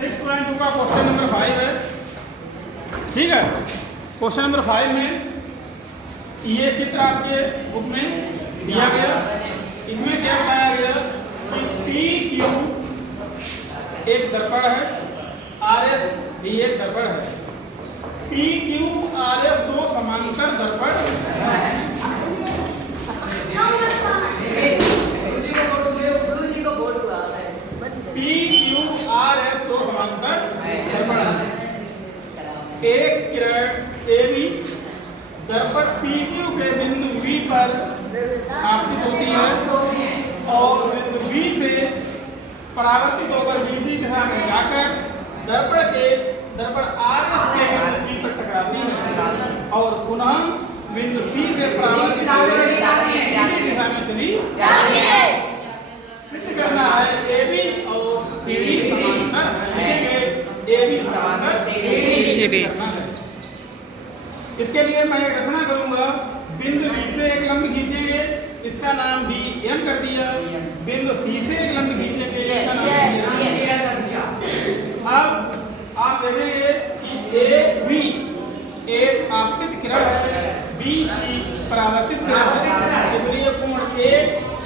6.2 का question number 5 है। ठीक है, क्वेश्चन नंबर 5 में ये चित्र आपके बुक में दिया गया। इसमें क्या बताया गया कि पी क्यू एक दर्पण है, आर एस भी एक दर्पण है। पी क्यू आर एस दो समांतर दर्पण है। पी क्यू आर एस दो समांतर दर्पण है। एक किरण ए बी दर्पण पी क्यू के बिंदु बी पर आपतित होती है और बिंदु बी से परावर्तित होकर विपरीत दिशा में जाकर दर्पण आर एस के बिंदु सी पर टकराती है और पुनः बिंदु सी से परावर्तित होकर विपरीत दिशा में चली जाती है। सिद्ध करना है ए बी और सी डी समांतर है। ए बी समांतर सी डी। इसके लिए मैं एक रचना करूंगा। बिंदु बी से एक लंब खींचेंगे, इसका नाम बी एम कर दिया। बिंदु सी से एक लंब खींचेंगे, इसका नाम कर दिया। अब आप देखेंगे कि ए बी एक आपतित किरण है, बी सी परावर्तित किरण है। इसलिए कोण ए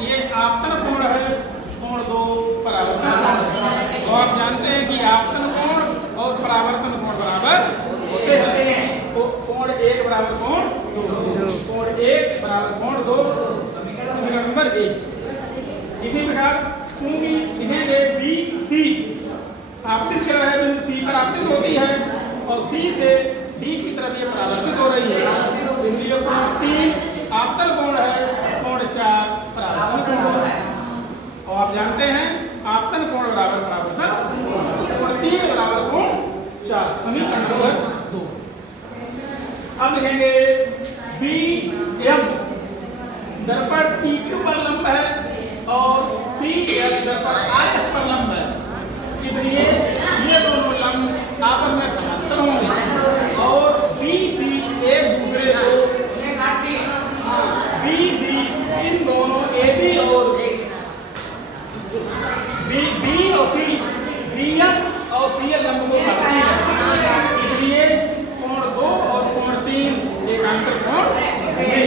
ये आपतन कोण है, कोण दो परावर्तन कोण। तो आप जानते हैं कि आपतन कोण और परावर्तन कोण बराबर होते हैं। कोण एक बराबर कोण दो, कोण एक बराबर कोण दो। समीकरण नंबर 1। इसी प्रकार चूंकि लिखेंगे बी सी आपतित कर रहा है, बिंदु सी पर आपतित होती है और सी से डी की तरफ ये परावर्तित हो रही है। बिंदु कोण 3 आपतन कोण है, कोण 4 परावर्तन कोण है। और आप जानते हैं आपतन कोण बराबर परावर्तन कोण 3 बराबर कोण 4। समीकरण नंबर 2। अब लिखेंगे बी एम दर्पण पी क्यू पर लंब है और सी एम दर्पण आर एस पर लंब है। इसलिए ये दोनों लंब आपस में समांतर होंगे और बी सी एक दूसरे को बी सी इन दोनों ए बी और बी और सी बी एम और सी एल लंब को काटती है। इसलिए कोण 2 और कोण 3 एकांतर कोण होंगे।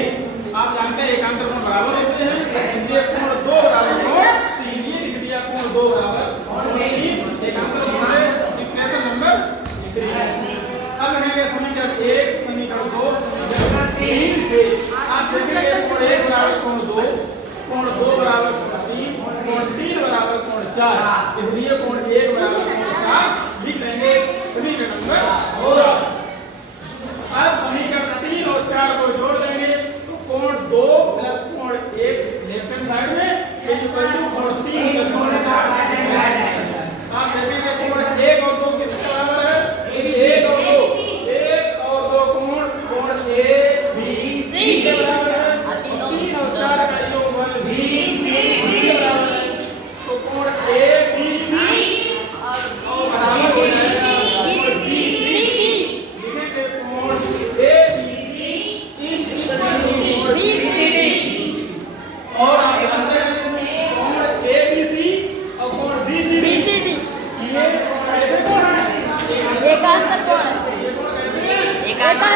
आप जानते हैं एकांतर कोण बराबर होते हैं, इसलिए कोण 2 बराबर कोण 3। ये लिख दिया कोण 2 बराबर कोण 3 एकांतर कोण है। Equation number 3। अब लिखेंगे समीकरण 1 समीकरण 2 समीकरण 3 से आप देखेंगे कोण 1 बराबर कोण 2, कोण 2 बराबर कोण 3, कोण 3 बराबर कोण 4। इसलिए कोण 1 बराबर कोण 4 लिख लेंगे। समीकरण नंबर 4। अब समीकरण 3 और 4 को जोड़ देंगे तो कोण 2 प्लस कोण 1 लेफ्ट हैंड साइड में इक्वल टू कोण 3 प्लस कोण 4 राइट हैंड साइड है। आप देखेंगे कोण 1 और 2 किसके बराबर है? 1 और 2 कोण ए बी सी के बराबर है। 3 और 4 का योगफल बी सी डी के बराबर है। तो कोण ए बी सी बराबर हो जाएगा और कोण ए बी सी और कोण बी सी डी ये कैसे कोण है? एकांतर कोण है। एकांतर